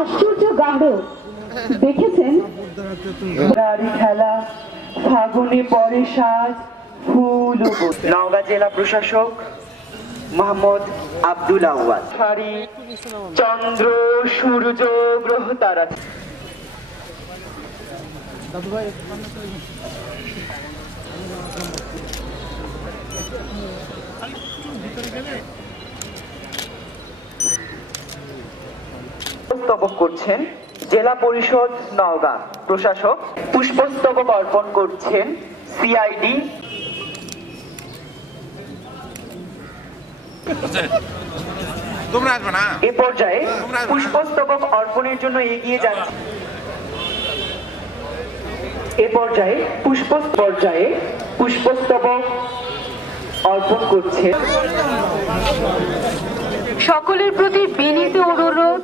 আশ্চর্য গাঢ় দেখেছেন? গাড়ি খেলা, ফাগুনে পরে সাজ, ফুল। নওগাঁ জেলা প্রশাসক মোহাম্মদ আব্দুল আউয়াল। চন্দ্র, সূর্য, গ্রহ তারা। পুষ্পস্তবক করছেন জেলা পরিষদ নওগাঁ প্রশাসক। পুষ্পস্তবক অর্পণ করছেন সিআইডি। এ পর্যায়ে পুষ্পস্তবক অর্পণের জন্য এগিয়ে যাচ্ছে। এ পর্যায়ে পুষ্পস্তবক অর্পণ করছে। সকলের প্রতি বিনীত অনুরোধ